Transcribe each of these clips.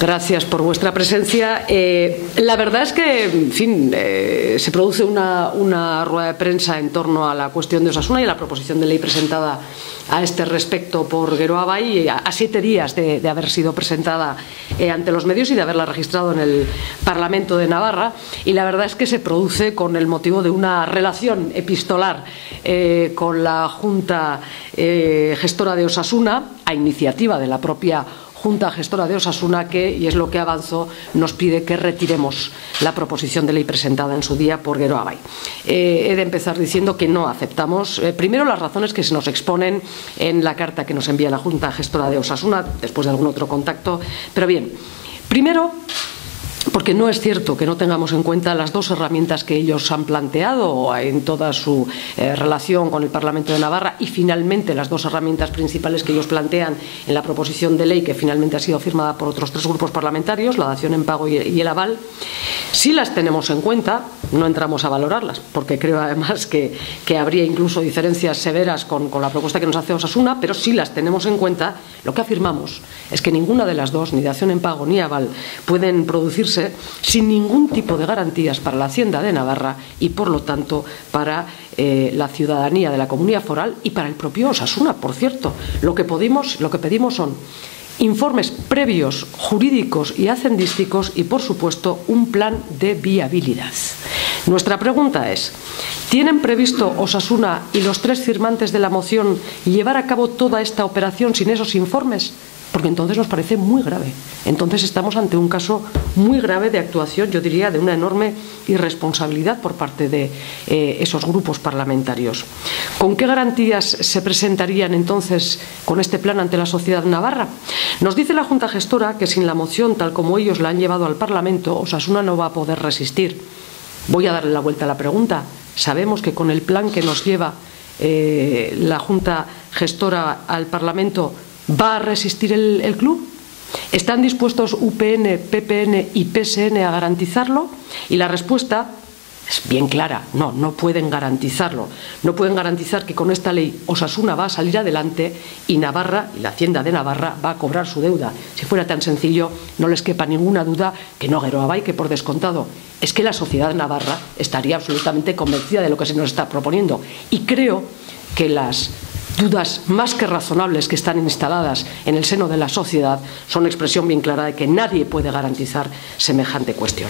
Gracias por vuestra presencia. La verdad es que, en fin, se produce una rueda de prensa en torno a la cuestión de Osasuna y a la proposición de ley presentada a este respecto por Geroa Bai, a 7 días de haber sido presentada ante los medios y de haberla registrado en el Parlamento de Navarra. Y la verdad es que se produce con el motivo de una relación epistolar con la Junta Gestora de Osasuna, a iniciativa de la propia Junta Gestora de Osasuna, que, y es lo que avanzó, nos pide que retiremos la proposición de ley presentada en su día por Geroa Bai. He de empezar diciendo que no aceptamos, primero, las razones que se nos exponen en la carta que nos envía la Junta Gestora de Osasuna, después de algún otro contacto. Pero bien, primero, porque no es cierto que no tengamos en cuenta las 2 herramientas que ellos han planteado en toda su relación con el Parlamento de Navarra y finalmente las 2 herramientas principales que ellos plantean en la proposición de ley que finalmente ha sido firmada por otros 3 grupos parlamentarios, la dación en pago y el aval. Si las tenemos en cuenta, no entramos a valorarlas, porque creo además que habría incluso diferencias severas con la propuesta que nos hace Osasuna, pero si las tenemos en cuenta, lo que afirmamos es que ninguna de las 2, ni dación en pago ni aval, pueden producirse sin ningún tipo de garantías para la Hacienda de Navarra y, por lo tanto, para la ciudadanía de la Comunidad Foral y para el propio Osasuna, por cierto. Lo que pedimos son informes previos, jurídicos y hacendísticos y, por supuesto, un plan de viabilidad. Nuestra pregunta es: ¿tienen previsto Osasuna y los 3 firmantes de la moción llevar a cabo toda esta operación sin esos informes? Porque entonces nos parece muy grave. Entonces estamos ante un caso muy grave de actuación, yo diría, de una enorme irresponsabilidad por parte de esos grupos parlamentarios. ¿Con qué garantías se presentarían entonces con este plan ante la sociedad navarra? Nos dice la Junta Gestora que sin la moción, tal como ellos la han llevado al Parlamento, Osasuna no va a poder resistir. Voy a darle la vuelta a la pregunta. Sabemos que con el plan que nos lleva la Junta Gestora al Parlamento, ¿va a resistir el club? ¿Están dispuestos UPN, PPN y PSN a garantizarlo? Y la respuesta es bien clara: no, no pueden garantizarlo. No pueden garantizar que con esta ley Osasuna va a salir adelante y Navarra, y la Hacienda de Navarra, va a cobrar su deuda. Si fuera tan sencillo, no les quepa ninguna duda que no Geroa Bai, que por descontado, es que la sociedad navarra estaría absolutamente convencida de lo que se nos está proponiendo. Y creo que las dudas más que razonables que están instaladas en el seno de la sociedad son expresión bien clara de que nadie puede garantizar semejante cuestión.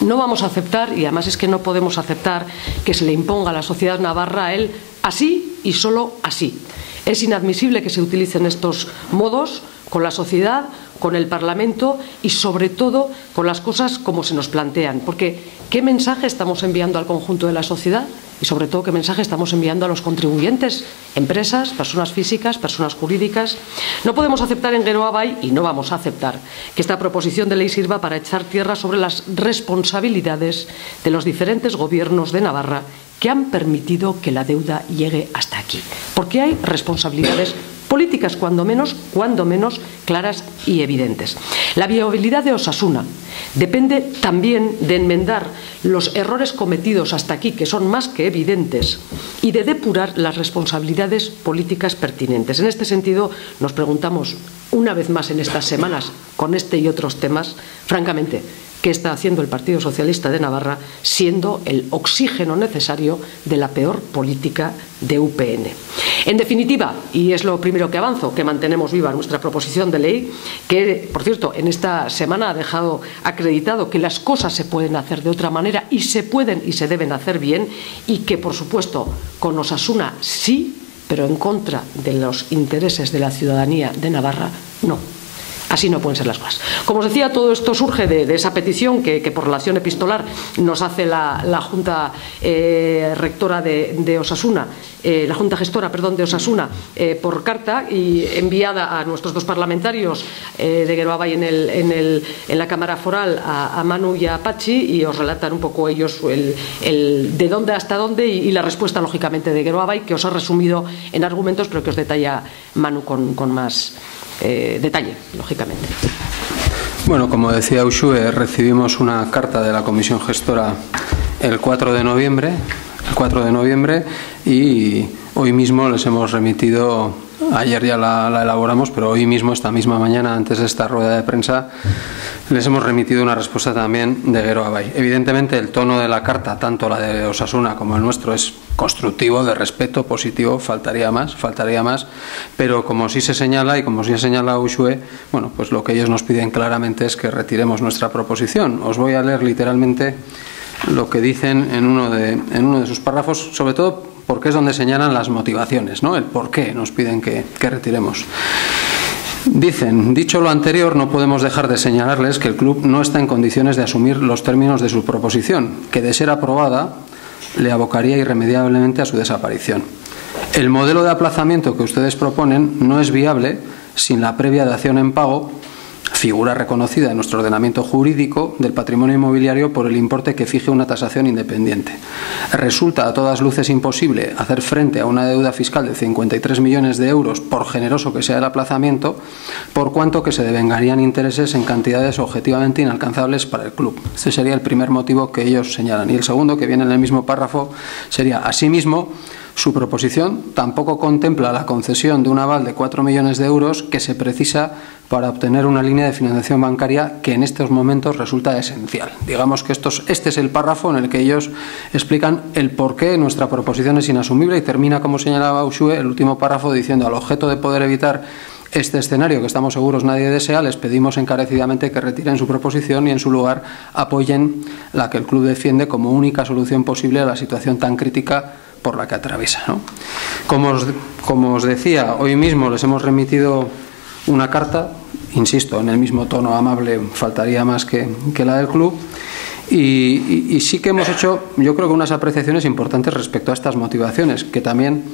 No vamos a aceptar, y además es que no podemos aceptar, que se le imponga a la sociedad navarra a él así y solo así. Es inadmisible que se utilicen estos modos con la sociedad, con el Parlamento y sobre todo con las cosas como se nos plantean. Porque ¿qué mensaje estamos enviando al conjunto de la sociedad? Y sobre todo, ¿qué mensaje estamos enviando a los contribuyentes? Empresas, personas físicas, personas jurídicas. No podemos aceptar en Geroa Bai, y no vamos a aceptar, que esta proposición de ley sirva para echar tierra sobre las responsabilidades de los diferentes gobiernos de Navarra que han permitido que la deuda llegue hasta aquí. Porque hay responsabilidades políticas, cuando menos claras y evidentes. La viabilidad de Osasuna depende también de enmendar los errores cometidos hasta aquí, que son más que evidentes, y de depurar las responsabilidades políticas pertinentes. En este sentido, nos preguntamos una vez más en estas semanas, con este y otros temas, francamente, ¿qué está haciendo el Partido Socialista de Navarra, siendo el oxígeno necesario de la peor política de UPN? En definitiva, y es lo primero que avanzo, que mantenemos viva nuestra proposición de ley, que, por cierto, en esta semana ha dejado acreditado que las cosas se pueden hacer de otra manera y se pueden y se deben hacer bien, y que, por supuesto, con Osasuna sí, pero en contra de los intereses de la ciudadanía de Navarra, no. Así no pueden ser las cosas. Como os decía, todo esto surge de esa petición que por relación epistolar nos hace la Junta Rectora de Osasuna, la Junta Gestora, perdón, de Osasuna, por carta y enviada a nuestros 2 parlamentarios de Geroa Bai en la Cámara Foral, a Manu y a Pachi, y os relatan un poco ellos el de dónde hasta dónde y la respuesta, lógicamente, de Geroa Bai, que os ha resumido en argumentos, pero que os detalla Manu con más detalle, lógicamente. Bueno, como decía Uxue, recibimos una carta de la Comisión Gestora el 4 de noviembre y hoy mismo les hemos remitido ayer ya la elaboramos, pero hoy mismo, esta misma mañana, antes de esta rueda de prensa, les hemos remitido una respuesta también de Gero Abay. Evidentemente, el tono de la carta, tanto la de Osasuna como el nuestro, es constructivo, de respeto, positivo, faltaría más, pero como sí se señala y como sí se señala Uxue, bueno, pues lo que ellos nos piden claramente es que retiremos nuestra proposición. Os voy a leer literalmente lo que dicen en uno de sus párrafos, sobre todo porque es donde señalan las motivaciones, ¿no? El por qué nos piden que retiremos. Dicen, dicho lo anterior, no podemos dejar de señalarles que el club no está en condiciones de asumir los términos de su proposición, que de ser aprobada le abocaría irremediablemente a su desaparición. El modelo de aplazamiento que ustedes proponen no es viable sin la previa dación en pago, figura reconocida en nuestro ordenamiento jurídico, del patrimonio inmobiliario por el importe que fije una tasación independiente. Resulta a todas luces imposible hacer frente a una deuda fiscal de 53 millones de euros, por generoso que sea el aplazamiento, por cuanto que se devengarían intereses en cantidades objetivamente inalcanzables para el club. Este sería el primer motivo que ellos señalan. Y el segundo, que viene en el mismo párrafo, sería: asimismo, su proposición tampoco contempla la concesión de un aval de 4 millones de euros que se precisa para obtener una línea de financiación bancaria que en estos momentos resulta esencial. Digamos que este es el párrafo en el que ellos explican el por qué nuestra proposición es inasumible, y termina, como señalaba Uxue, el último párrafo diciendo: al objeto de poder evitar este escenario que estamos seguros nadie desea, les pedimos encarecidamente que retiren su proposición y en su lugar apoyen la que el club defiende como única solución posible a la situación tan crítica por la que atraviesa, ¿no? Como os decía, hoy mismo les hemos remitido una carta, insisto, en el mismo tono amable, faltaría más que la del club, y sí que hemos hecho, yo creo que unas apreciaciones importantes respecto a estas motivaciones, que también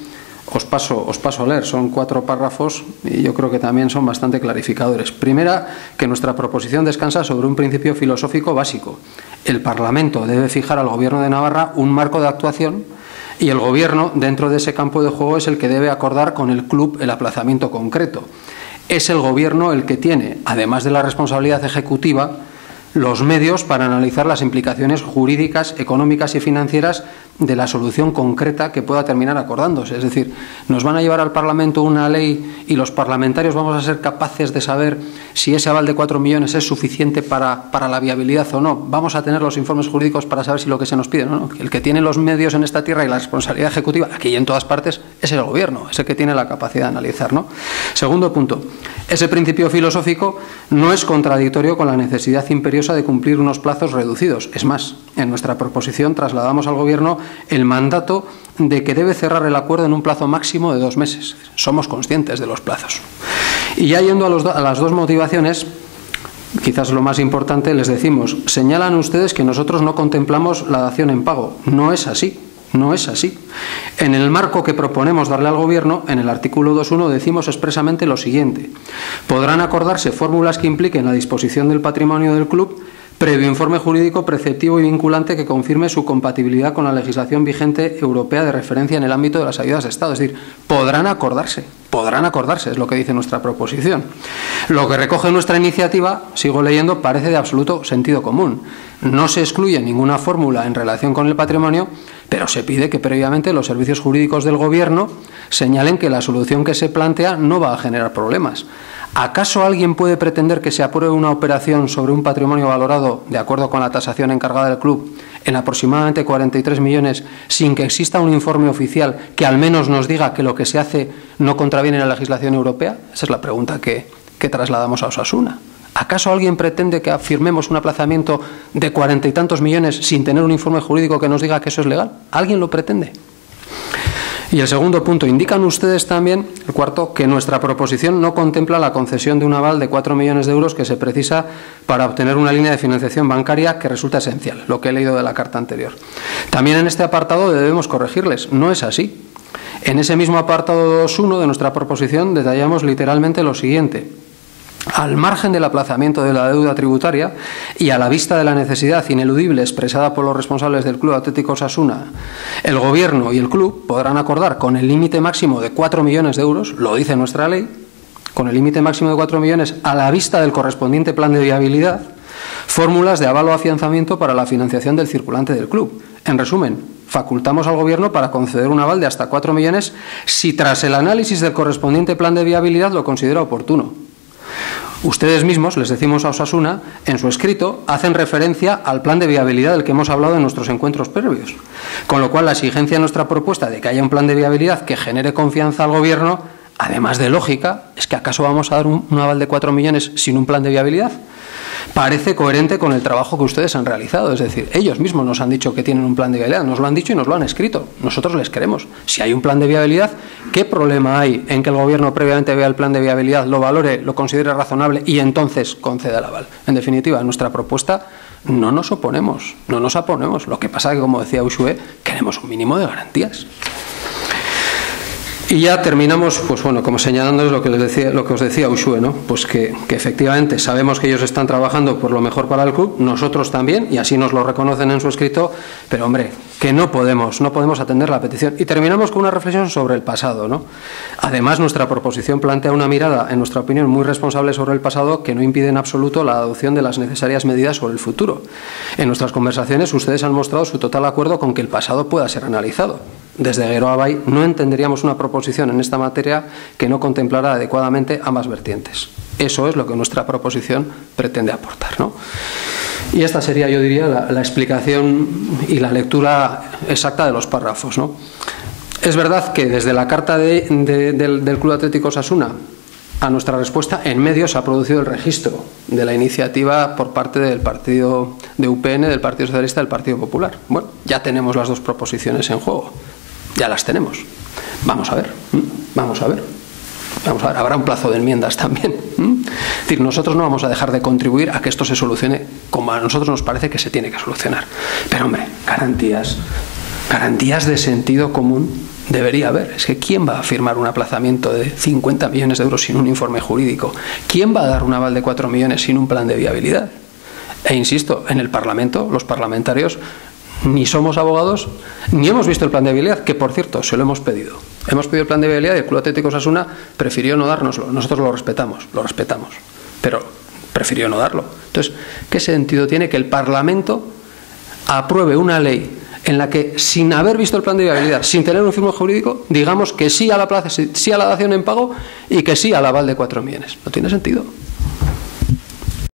os paso a leer. Son 4 párrafos y yo creo que también son bastante clarificadores. Primera, que nuestra proposición descansa sobre un principio filosófico básico. El Parlamento debe fijar al Gobierno de Navarra un marco de actuación, y el Gobierno, dentro de ese campo de juego, es el que debe acordar con el club el aplazamiento concreto. Es el Gobierno el que tiene, además de la responsabilidad ejecutiva, los medios para analizar las implicaciones jurídicas, económicas y financieras de la solución concreta que pueda terminar acordándose. Es decir, nos van a llevar al Parlamento una ley y los parlamentarios vamos a ser capaces de saber si ese aval de 4 millones es suficiente para la viabilidad o no. Vamos a tener los informes jurídicos para saber si lo que se nos pide, ¿no? El que tiene los medios en esta tierra y la responsabilidad ejecutiva, aquí y en todas partes, es el Gobierno, es el que tiene la capacidad de analizar, ¿no? Segundo punto, ese principio filosófico no es contradictorio con la necesidad imperiosa de cumplir unos plazos reducidos. Es más, en nuestra proposición trasladamos al Gobierno el mandato de que debe cerrar el acuerdo en un plazo máximo de 2 meses. Somos conscientes de los plazos. Y ya yendo a las 2 motivaciones, quizás lo más importante, les decimos: señalan ustedes que nosotros no contemplamos la dación en pago. No es así. No es así. En el marco que proponemos darle al Gobierno, en el artículo 2.1 decimos expresamente lo siguiente: podrán acordarse fórmulas que impliquen la disposición del patrimonio del club previo informe jurídico preceptivo y vinculante que confirme su compatibilidad con la legislación vigente europea de referencia en el ámbito de las ayudas de Estado. Es decir, podrán acordarse, es lo que dice nuestra proposición. Lo que recoge nuestra iniciativa, sigo leyendo, parece de absoluto sentido común. No se excluye ninguna fórmula en relación con el patrimonio, pero se pide que previamente los servicios jurídicos del Gobierno señalen que la solución que se plantea no va a generar problemas. ¿Acaso alguien puede pretender que se apruebe una operación sobre un patrimonio valorado, de acuerdo con la tasación encargada del club, en aproximadamente 43 millones, sin que exista un informe oficial que al menos nos diga que lo que se hace no contraviene la legislación europea? Esa es la pregunta que trasladamos a Osasuna. ¿Acaso alguien pretende que afirmemos un aplazamiento de 40 y tantos millones sin tener un informe jurídico que nos diga que eso es legal? ¿Alguien lo pretende? Y el segundo punto, indican ustedes también, el cuarto, que nuestra proposición no contempla la concesión de un aval de 4 millones de euros que se precisa para obtener una línea de financiación bancaria que resulta esencial, lo que he leído de la carta anterior. También en este apartado debemos corregirles, no es así. En ese mismo apartado 2.1 de nuestra proposición detallamos literalmente lo siguiente: al margen del aplazamiento de la deuda tributaria y a la vista de la necesidad ineludible expresada por los responsables del Club Atlético Osasuna, el Gobierno y el club podrán acordar con el límite máximo de 4 millones de euros, lo dice nuestra ley, con el límite máximo de 4 millones a la vista del correspondiente plan de viabilidad, fórmulas de aval o afianzamiento para la financiación del circulante del club. En resumen, facultamos al Gobierno para conceder un aval de hasta 4 millones si tras el análisis del correspondiente plan de viabilidad lo considera oportuno. Ustedes mismos, les decimos a Osasuna, en su escrito hacen referencia al plan de viabilidad del que hemos hablado en nuestros encuentros previos. Con lo cual, la exigencia de nuestra propuesta de que haya un plan de viabilidad que genere confianza al Gobierno, además de lógica, es que ¿acaso vamos a dar un aval de 4 millones sin un plan de viabilidad? Parece coherente con el trabajo que ustedes han realizado. Es decir, ellos mismos nos han dicho que tienen un plan de viabilidad, nos lo han dicho y nos lo han escrito. Nosotros les queremos. Si hay un plan de viabilidad, ¿qué problema hay en que el Gobierno previamente vea el plan de viabilidad, lo valore, lo considere razonable y entonces conceda el aval? En definitiva, nuestra propuesta no nos oponemos, no nos oponemos. Lo que pasa es que, como decía Uxue, queremos un mínimo de garantías. Y ya terminamos, pues bueno, como señalándoles lo que os decía Uxue, ¿no? Pues que efectivamente sabemos que ellos están trabajando por lo mejor para el club, nosotros también, y así nos lo reconocen en su escrito, pero hombre, que no podemos atender la petición. Y terminamos con una reflexión sobre el pasado, ¿no? Además, nuestra proposición plantea una mirada, en nuestra opinión, muy responsable sobre el pasado, que no impide en absoluto la adopción de las necesarias medidas sobre el futuro. En nuestras conversaciones, ustedes han mostrado su total acuerdo con que el pasado pueda ser analizado. Desde Geroa Bai no entenderíamos una proposición en esta materia que no contemplara adecuadamente ambas vertientes. Eso es lo que nuestra proposición pretende aportar, ¿no? Y esta sería, yo diría, la explicación y la lectura exacta de los párrafos, ¿no? Es verdad que desde la carta del Club Atlético Osasuna a nuestra respuesta, en medio se ha producido el registro de la iniciativa por parte del partido de UPN, del Partido Socialista y del Partido Popular. Bueno, ya tenemos las dos proposiciones en juego. Ya las tenemos. Vamos a ver. Habrá un plazo de enmiendas también. Es decir, nosotros no vamos a dejar de contribuir a que esto se solucione como a nosotros nos parece que se tiene que solucionar. Pero, hombre, garantías de sentido común debería haber. Es que ¿quién va a firmar un aplazamiento de 50 millones de euros sin un informe jurídico? ¿Quién va a dar un aval de 4 millones sin un plan de viabilidad? E insisto, en el Parlamento, los parlamentarios ni somos abogados, ni hemos visto el plan de viabilidad, que por cierto, se lo hemos pedido. Hemos pedido el plan de viabilidad y el Club Atlético Osasuna prefirió no dárnoslo. Nosotros lo respetamos, pero prefirió no darlo. Entonces, ¿qué sentido tiene que el Parlamento apruebe una ley en la que, sin haber visto el plan de viabilidad, sin tener un informe jurídico, digamos que sí a la dación en pago y que sí al aval de 4 millones? No tiene sentido.